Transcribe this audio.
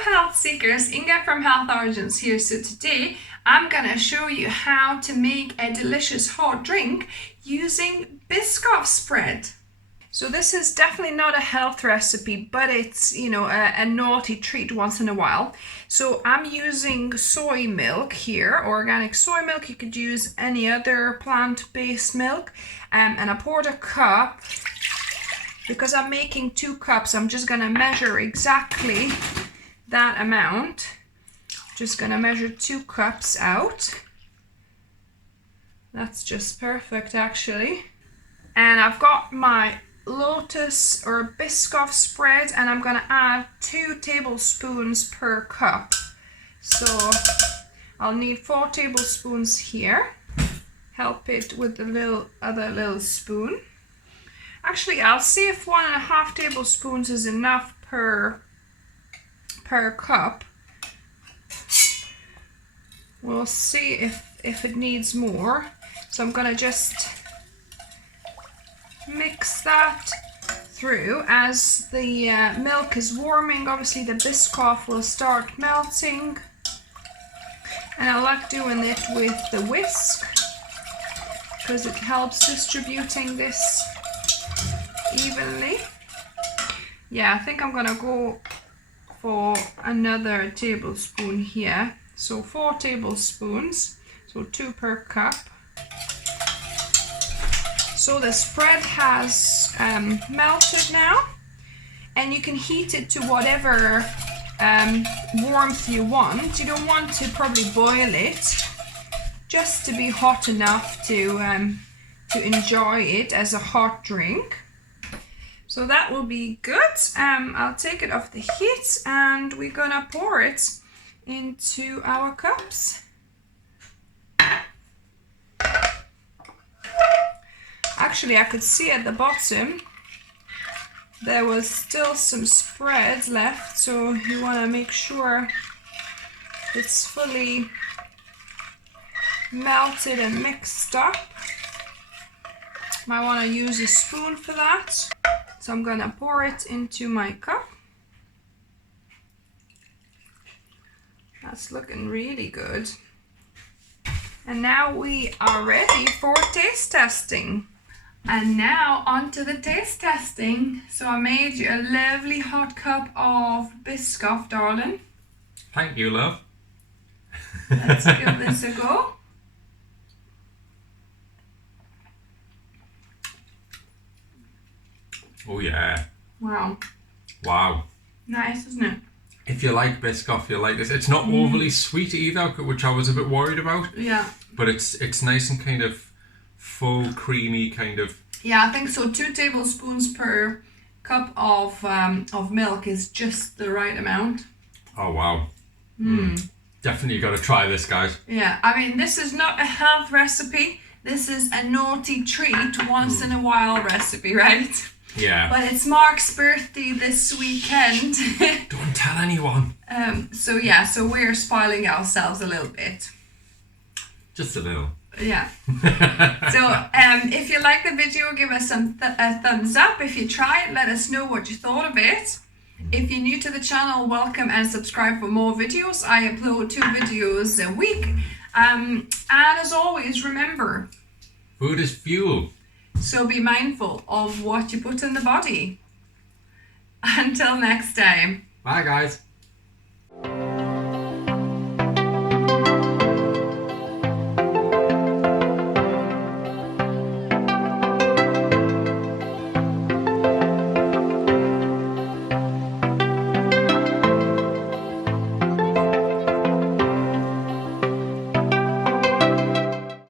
Hello health seekers, Inga from Health Origins here. So today I'm gonna show you how to make a delicious hot drink using Biscoff spread. So this is definitely not a health recipe, but it's, you know, a naughty treat once in a while. So I'm using soy milk here, organic soy milk. You could use any other plant-based milk. And I poured a cup. Because I'm making 2 cups, I'm just gonna measure exactly that amount. Just gonna measure 2 cups out. That's just perfect actually. And I've got my Lotus or Biscoff spread, and I'm gonna add 2 tablespoons per cup. So I'll need 4 tablespoons here. Help it with the other little spoon. Actually, I'll see if 1.5 tablespoons is enough per cup. We'll see if it needs more. So I'm gonna just mix that through. As the milk is warming, obviously the Biscoff will start melting. And I like doing it with the whisk because it helps distributing this evenly. Yeah, I think I'm gonna go for another tablespoon here. So 4 tablespoons, so 2 per cup. So the spread has melted now, and you can heat it to whatever warmth you want. You don't want to probably boil it, just to be hot enough to enjoy it as a hot drink. So that will be good. I'll take it off the heat and we're gonna pour it into our cups. Actually, I could see at the bottom there was still some spread left, so you want to make sure it's fully melted and mixed up. Might want to use a spoon for that. So I'm gonna pour it into my cup. That's looking really good. And now we are ready for taste testing. And now on to the taste testing. So I made you a lovely hot cup of Biscoff, darling. Thank you, love. Let's give this a go. Oh yeah. Wow. Wow. Nice, isn't it? If you like Biscoff, you'll like this. It's not overly sweet either, which I was a bit worried about. Yeah. But it's nice and kind of full, creamy kind of. Yeah, I think so. 2 tablespoons per cup of milk is just the right amount. Oh wow. Definitely got to try this, guys. Yeah, I mean, this is not a health recipe. This is a naughty treat, once in a while recipe, right? Yeah. But it's Mark's birthday this weekend. Don't tell anyone. So yeah, so we're spoiling ourselves a little bit. Just a little. Yeah. So if you like the video, give us a thumbs up. If you try it, let us know what you thought of it. If you're new to the channel, welcome and subscribe for more videos. I upload 2 videos a week. And as always, remember, Food is fuel. so be mindful of what you put in the body. Until next time. Bye, guys.